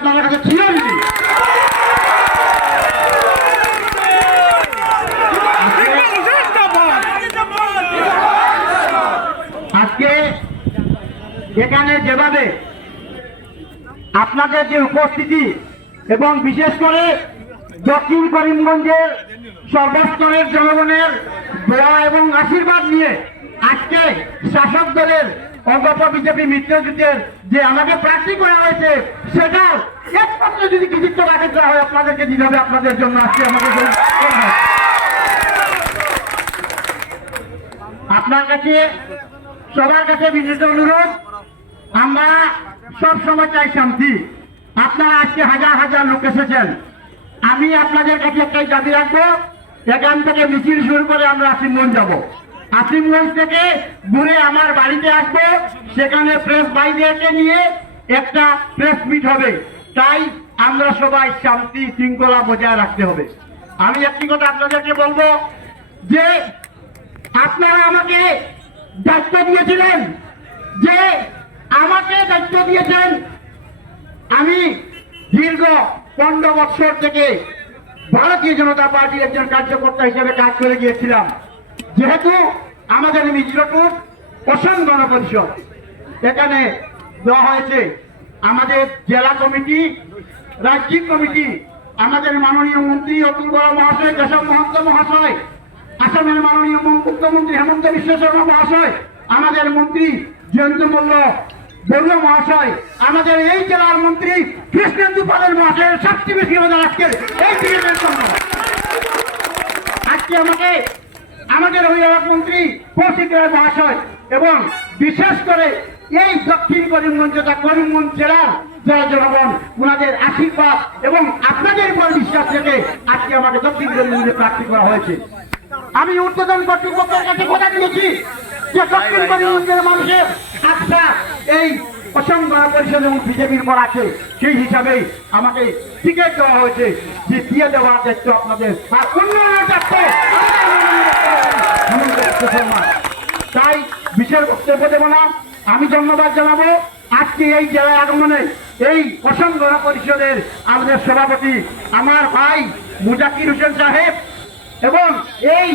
আপনার কাছে ছিল নাকি? আজকে এখানে যেভাবে আপনাদের যে উপস্থিতি এবং বিশেষ করে দক্ষিণ করিমগঞ্জের সর্বস্তরের জনগণের দোয়া এবং আশীর্বাদ নিয়ে আজকে শাসক দলের অগপ বিজেপি মিত্রজোটের যে আমাকে প্রার্থী করা হয়েছে সেটা একমাত্র যদি কৃতিত্ব রাখতে হয় আপনাদেরকে দিতে হবে। আপনাদের জন্য আজকে আমাকে আপনার কাছে সবার কাছে বিনীত অনুরোধ, আমরা সব সময় চাই শান্তি। আপনারা আজকে হাজার হাজার লোক এসেছেন, আমি আপনাদের কাছে একটাই দাবি রাখবো, এখান থেকে মিছিল শুরু করে আমরা আসিমগঞ্জ যাব। আসিমগঞ্জ থেকে ঘুরে আমার বাড়িতে আসবো, সেখানে প্রেস বাইরেকে নিয়ে একটা প্রেস মিট হবে। তাই আমরা সবাই শান্তি শৃঙ্খলা বজায় রাখতে হবে। আমি একটি কথা আপনাদেরকে বলবো যে আপনারা আমাকে দায়িত্ব দিয়েছিলেন, যে আমাকে দায়িত্ব দিয়েছেন, আমি দীর্ঘ 15 বছর থেকে ভারতীয় জনতা পার্টির একজন কার্যকর্তা হিসেবে কাজ করে গিয়েছিলাম। যেহেতু আমাদের মিত্রটুক অসম গণ পরিষদ এখানে দেওয়া হয়েছে, আমাদের জেলা কমিটি, রাজ্যিক কমিটি, আমাদের মাননীয় মন্ত্রী অতুল বরা মহাশয়, কেশব মহন্ত মহাশয়, আসামের মাননীয় মুখ্যমন্ত্রী হেমন্ত বিশ্ব শর্মা মহাশয়, আমাদের মন্ত্রী জয়ন্ত মল্ল বড়ুয়া মহাশয়, আমাদের এই জেলার মন্ত্রী কৃষ্ণেন্দু পালের মহাশয়ের সবচেয়ে বেশি অবদান আজকের এই দিনের জন্য। আজকে আমাদের অভিভাবক মন্ত্রী কৌশিক রায় মহাশয় এবং বিশেষ করে এই দক্ষিণ করিমগঞ্জ তথা করিমগঞ্জ জেলার যারা জনগণ, ওনাদের আশীর্বাদ এবং আপনাদের উপর বিশ্বাস থেকে আজকে আমাকে দক্ষিণ করিমগঞ্জে প্রার্থী করা হয়েছে। আমি ঊর্ধ্বতন কর্তৃপক্ষের কাছে কথা দিয়েছি যে দক্ষিণ করিমগঞ্জের মানুষের আস্থা এই অসম গণ পরিষদ এবং বিজেপির পর আছে, সেই হিসাবেই আমাকে টিকিট দেওয়া হয়েছে যে দিয়ে দেওয়ার দায়িত্ব আপনাদের, আর উন্নয়নের দায়িত্ব তাই বিশেষ বক্তব্য দেব না। আমি ধন্যবাদ জানাবো আজকে এই জেলায় আগমনে এই অসম গণ পরিষদের আমাদের সভাপতি আমার ভাই মুজাকির হোসেন সাহেব এবং এই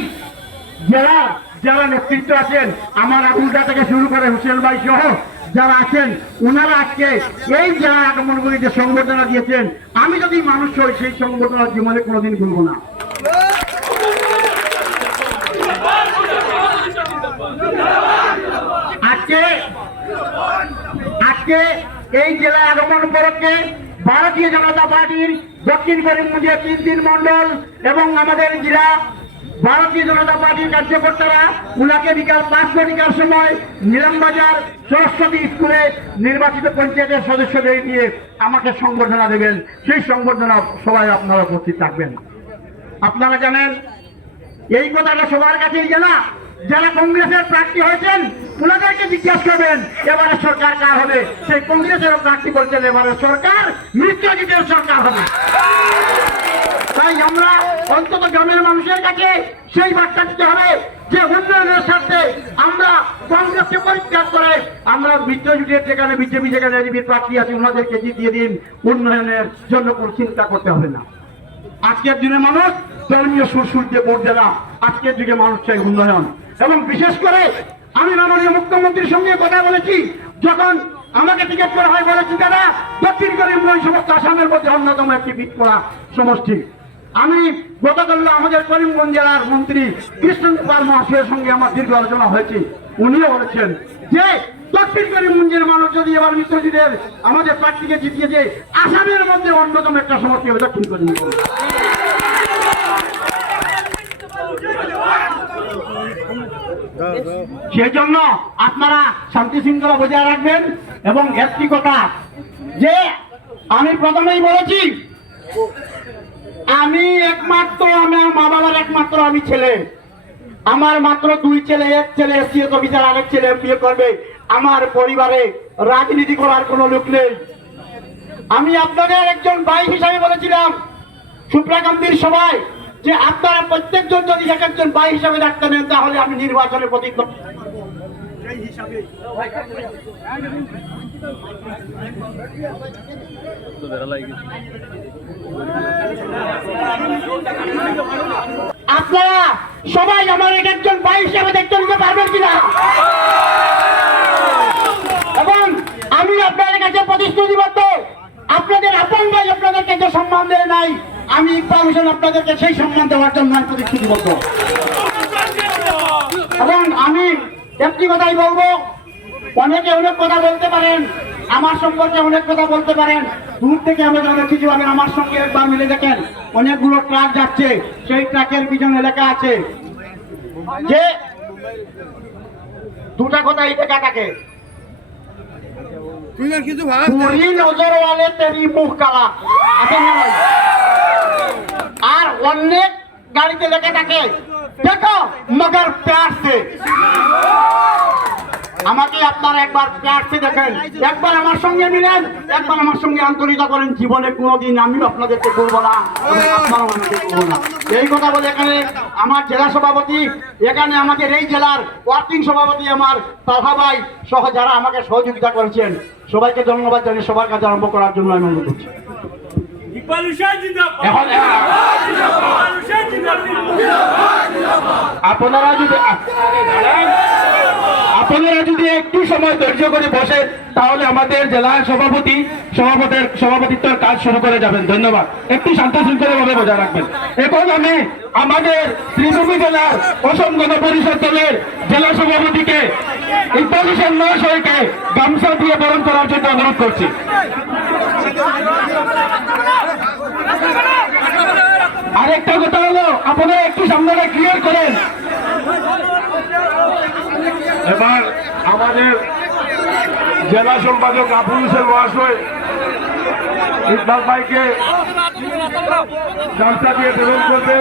যারা নেতৃত্ব আছেন আমার আবুলদা থেকে শুরু করে হুসেন ভাই সহ যারা আছেন, ওনারা আজকে এই জেলা আগমন করে যে সংবর্ধনা দিয়েছেন, আমি যদি মানুষ হই সেই সংবর্ধনা জীবনে কোনোদিন ভুলব না। আজকে এই জেলায় আগমন উপলক্ষে ভারতীয় জনতা পার্টির দক্ষিণ করিমগঞ্জের 3 মন্ডল এবং আমাদের জেলা ভারতীয় জনতা পার্টির কার্যকর্তারা উনাকে বিকাল 5 ঘটিকার সময় নিলামবাজার সরস্বতী স্কুলে নির্বাচিত পঞ্চায়েতের সদস্যদের নিয়ে আমাকে সংবর্ধনা দেবেন। সেই সংবর্ধনা সবাই আপনারা উপস্থিত থাকবেন। আপনারা জানেন এই কথাটা সবার কাছেই জানা, যারা কংগ্রেসের প্রার্থী হয়েছেন ওনাদেরকে জিজ্ঞাসা করবেন এবারে সরকার কার হবে। সেই কংগ্রেসেরও প্রার্থী বলছেন এবারে সরকার মিত্রজোটের সরকার হবে। তাই আমরা অন্তত গ্রামের মানুষের কাছে সেই বার্তা দিতে হবে যে উন্নয়নের স্বার্থে আমরা কংগ্রেসকে পরিত্যাগ করে আমরা মিত্রজোটের যেখানে বিজেপি যেখানে প্রার্থী আছে ওনাদেরকে জিতিয়ে দিন, উন্নয়নের জন্য কোনো চিন্তা করতে হবে না। আজকের দিনে মানুষ ধর্মীয় সুর দিয়ে ভোট দেয় না, আজকের যুগে মানুষ চাই উন্নয়ন। এবং বিশেষ করে আমি মাননীয় মুখ্যমন্ত্রীর সঙ্গে কথা বলেছি, যখন আমাকে টিকিট করা হয় বলেছি দাদা দক্ষিণ করিমগঞ্জ সমস্ত আসামের মধ্যে অন্যতম একটি পিছপড়া সমষ্টি। আমি গতকাল আমাদের করিমগঞ্জ জেলার মন্ত্রী কৃষ্ণেন্দু পাল মহাশয়ের সঙ্গে আমার দীর্ঘ আলোচনা হয়েছে, উনিও বলেছেন যে দক্ষিণ করিমগঞ্জের মানুষ যদি এবার মিত্রজোটের আমাদের প্রার্থীকে জিতিয়েছে আসামের মধ্যে অন্যতম একটা সমষ্টি হবে দক্ষিণ করিমগঞ্জ। সেই জন্য আপনারা শান্তি শৃঙ্খলা বজায় রাখবেন। এবং একটি কথা যে আমি প্রথমেই বলেছি, আমি একমাত্র আমার মা বাবার একমাত্র আমি ছেলে, আমার মাত্র 2 ছেলে, এক ছেলে এসসিএস অফিসার, আরেক ছেলে এমবিএ করবে। আমার পরিবারে রাজনীতি করার কোনো লোক নেই। আমি আপনাদের একজন ভাই হিসাবে বলেছিলাম সুপ্রাকান্তির সবাই যে আপনারা প্রত্যেকজন যদি একজন ভাই হিসাবে ডাক্তার নেন তাহলে আমি নির্বাচনে প্রতিদ্বন্দ্বিতা সেই হিসাবে আপনারা সবাই আমার একজন ভাই হিসেবে দেখতে নিতে পারবেন কিনা, এবং আমি আপনাদের কাছে প্রতিশ্রুতিবদ্ধ, আপনাদের আপন ভাই আপনাদেরকে যে সম্মান দেয় নাই, আমি ইকবাল হোসেন আপনাদেরকে সেই সম্মান দেওয়ার জন্য প্রতিশ্রুতিবদ্ধ। এবং আমি একটি কথাই বলবো, অনেকে অনেক কথা বলতে পারেন, আমার সম্পর্কে অনেক কথা বলতে পারেন, দূর থেকে আমরা যখন কিছু পাবেন, আমার সঙ্গে একবার মিলে দেখেন অনেকগুলো ট্রাক যাচ্ছে, সেই ট্রাকের পিছনে লেখা আছে যে দুটা কথা এই লেখা থাকে, पूरी नजर वाले तेरी मुंह काला, আর অনেক গাড়িতে লেখা থাকে দেখো মগর প্যার সে। আমাকে আপনারা একবার প্যার সে দেখেন, একবার আমার সঙ্গে মিলেন, একবার আমার সঙ্গে আন্তরিকতা করেন। জীবনে কোনোদিন আমি আপনাদেরকে বলবো না, আপনারাও আমাকে বলবো না। এই কথা বলে এখানে আমার জেলা সভাপতি, এখানে আমাদের এই জেলার ওয়ার্কিং সভাপতি আমার তালহা ভাই সহ যারা আমাকে সহযোগিতা করেছেন, সবাইকে ধন্যবাদ জানিয়ে সবার কাছে আরম্ভ করার জন্য আমি অনুরোধ করছি। এখন আপনারা যদি একটু সময় ধৈর্য করে বসেন, তাহলে আমাদের জেলা সভাপতিত্বের কাজ শুরু করে যাবেন। ধন্যবাদ। একটু শান্ত শৃঙ্খলা ভাবে বজায় রাখবেন। এবং আমি আমাদের ত্রিভুবী জেলার অসম গণ পরিষদ দলের জেলা সভাপতিকে ইকবাল হোসেন মহাশয়কে গামছা দিয়ে বরণ করার জন্য অনুরোধ করছি। আরেকটা কথা হলো, আপনারা একটু সামনেটা ক্লিয়ার করেন। এবার আমাদের জেলা সম্পাদক আবুল হোসেন মহাশয় ইকবাল ভাইকে গামছা দিয়ে প্রেরণ করবে।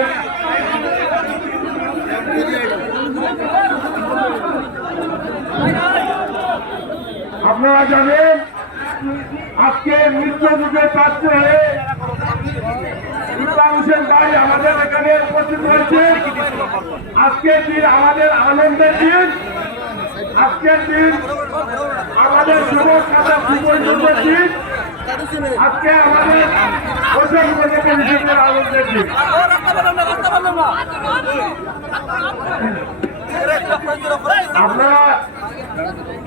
আপনারা জানেন আজকে মৃত্যু যুগে প্রার্থী হয়ে ইকবাল হোসেন ভাই আমাদের এখানে উপস্থিত হয়েছে। আজকের দিন আমাদের আনন্দের দিন, আজকের দিন আমাদের যুবক খাতা সুপরিচিতের দিন, আজকে আমাদের আনন্দের দিন। আপনারা